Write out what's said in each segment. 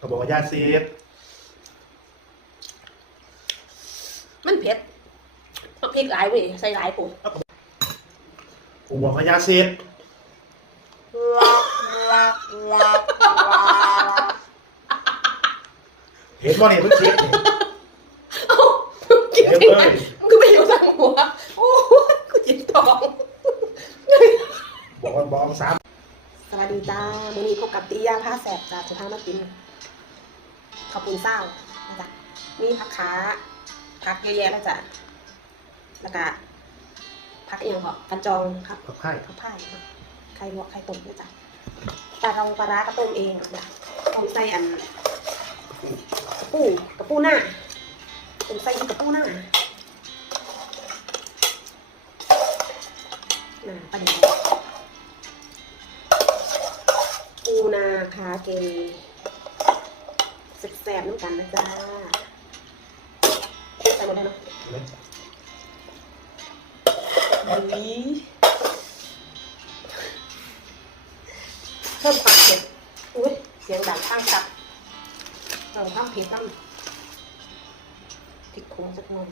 ก็บอกว่ายาซีดมันเผ็ดเพราะพริกหลายเว้ยใส่หลายปูกูบอกว่ายาซีดเห็นบ่เนี่ยมึงคิดนี่เอ้ากินเห็นจริงเลไหมยมันก็ไปอยู่ทางหัวโอ้โหกูจิตท้อง บอกว่าบอกสามสวัสดีจ้าวันนี้พบกับตีย่างผ้าแสบจากสุภาพมากิน ขอบคุณเศร้านะจ๊ะมีผักขาผักเยอะแยะแล้วจ้ะแล้วก็ผักเอียงเหรอกันจองครับกับไข่ข้าวไผ่ครับไข่ลวกไข่ต้มนะจ๊ะปลาทองปลาร้าก็ต้มเองนะต้มใส่อันกระปูกระปูหน้าต้มใส่กระปูหน้าน่ะประเดี๋ยวปูนาคาเก แซ่บๆน้ำกันนะจ๊ะใส่หมดเลยเนาะเลยดีเพิ่มความเผ็ดอุ้ยเสียงดังข้างตับเพิ่มความเผ็ดต้องติดโค้งสักหน่อย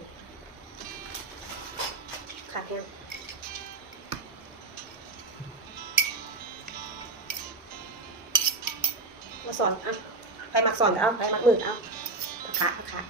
ขาดยังมาสอนอะ ใครมักสอนก็เอาใครมักมือเอาผักขาผักขา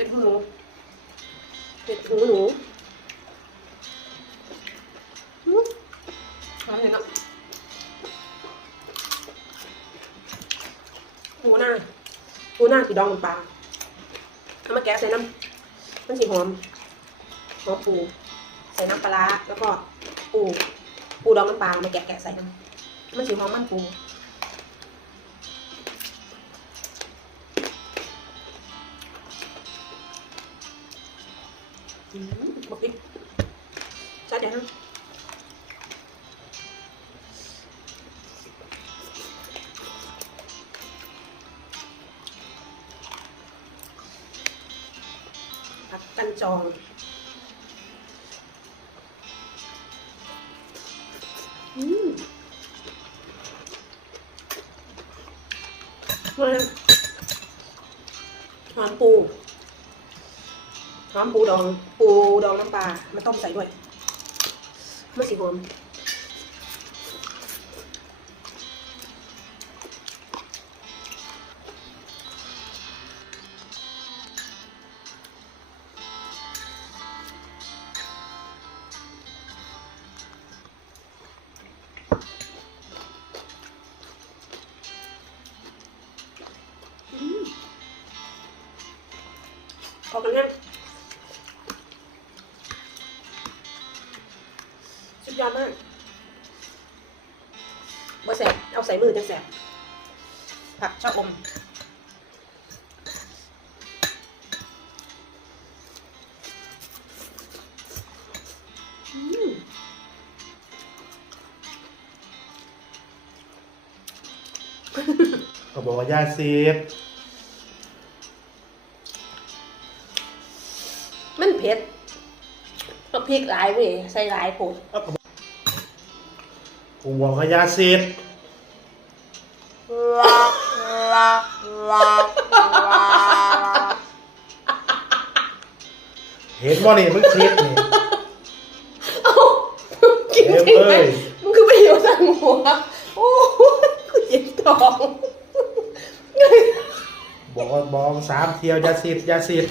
เป็ดหูหนูเป็ดหูหนูอื้อหอมเลยนะหูหน้าหูหน้าสีดองน้ำปลาเอามาแกะใส่น้ำมันสีหอมหอมปูใส่น้ำปลาร้าแล้วก็ปูปูดองน้ำปลามาแกะแกะใส่น้ำมันสีหอมมันปู บอกดิจ้าเดี๋ยวนะผักกันจองอืมมาเลยหอมปู หอมปูดองปูดองน้ำปลามาต้มใส่ด้วยมันสีหอมอืมพอกันยังสุ ยอดมากบ่แสบเอาใส่มือจังแสบผักชะอมอืมก็บอกว่ายาซีดมันเผ็ดเพราะพริกหลายเว้ยใส่หลายปูกู บอกว่ายาซีดเห็นบ่เนี่ยมึงคิดนี่เอ้ากินจริงไหมเอ้ยมันคือไปอยู่ทางหัวโอ้โหกูเจ็บท้องบอกว่าบอกสามเที่ยวยาซีดยาซีด